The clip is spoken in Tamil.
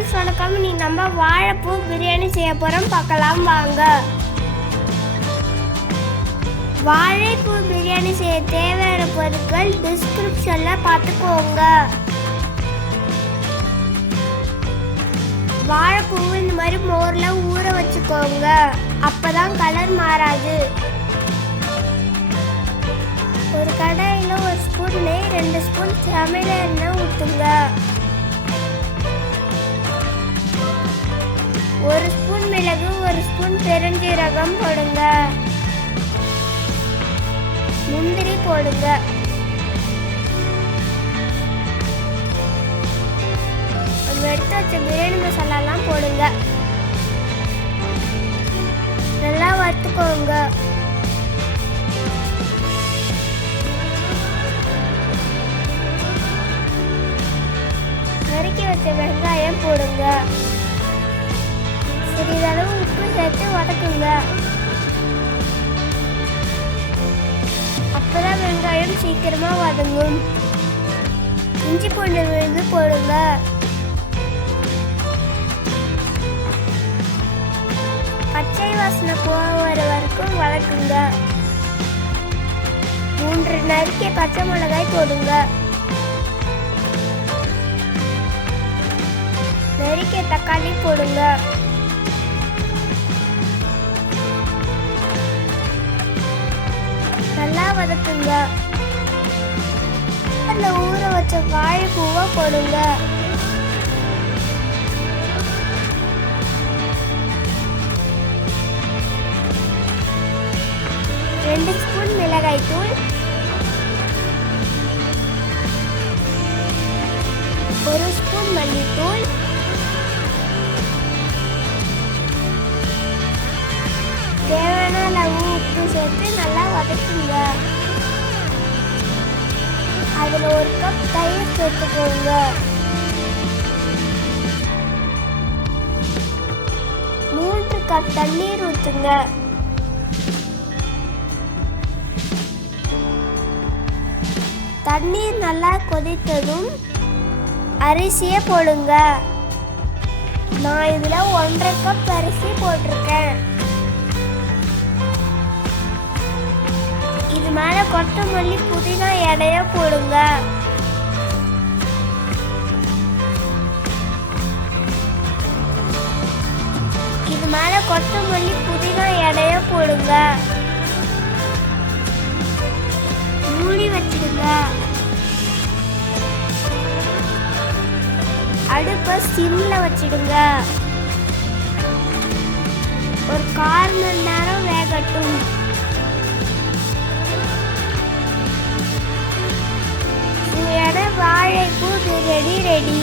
ஃப்ரெண்ட்ஸ் வணக்கம். நீ நம்ம வாழைப்பூ பிரியாணி செய்ய போகிறோம், பார்க்கலாம் வாங்க. வாழைப்பூ பிரியாணி செய்ய தேவையான பொருட்கள் டிஸ்கிரிப்ஷனில் பார்த்துக்கோங்க. வாழைப்பூ இந்த மாதிரி மோரில் ஊற வச்சுக்கோங்க, அப்போதான் கலர் மாறாது. ஒரு கடாயில் 1 ஸ்பூன் நெய், 2 ஸ்பூன் சமையல் எண்ணெய் ஊற்றுங்க. 1 ஸ்பூன் மிளகு, 1 ஸ்பூன் பெருஞ்சீரகம் போடுங்க. முந்திரி போடுங்க. எடுத்து வச்ச பிரியாணி மசாலாலாம் போடுங்க. நல்லா வறுத்துக்கோங்க. நறுக்கி வச்ச வெங்காயம் போடுங்க. சிறிதளவு உப்பு சேர்த்து வதக்குங்க. அப்பதான் வெங்காயம் சீக்கிரமா வதங்கும். இஞ்சி பூண்டு விழுந்து போடுங்க. பச்சை வாசனை போகிற வரைக்கும் வதக்குங்க. 3 நறுக்கிய பச்சை மிளகாய் போடுங்க. நறுக்கிய தக்காளி போடுங்க. நல்லா வதக்குங்க. அதில் ஊற வச்ச வாழைப்பூவை போடுங்க. ரெண்டு ஸ்பூன் மிளகாய் தூள், 1 ஸ்பூன் மல்லித்தூள், தேவையான அளவு உப்பு சேர்த்து நல்லா வதக்குங்க. அதில் 1 கப் தயிர் சேர்த்துக்கோங்க. 3 கப் தண்ணீர் ஊற்றுங்க. தண்ணீர் நல்லா கொதித்ததும் அரிசியை போடுங்க. நான் இதில் 1.5 கப் அரிசி போட்டிருக்கேன். இது மேலே கொத்தமல்லி புதினா இலைய போடுங்க. இது மேலே கொத்தமல்லி புதினா இலைய போடுங்க. மூடி வச்சிடுங்க. அடுப்பை சிம்ல வச்சிடுங்க. ஒரு 1/4 மணி நேரம் வேகட்டும். வாழைப்பூ ரெடி.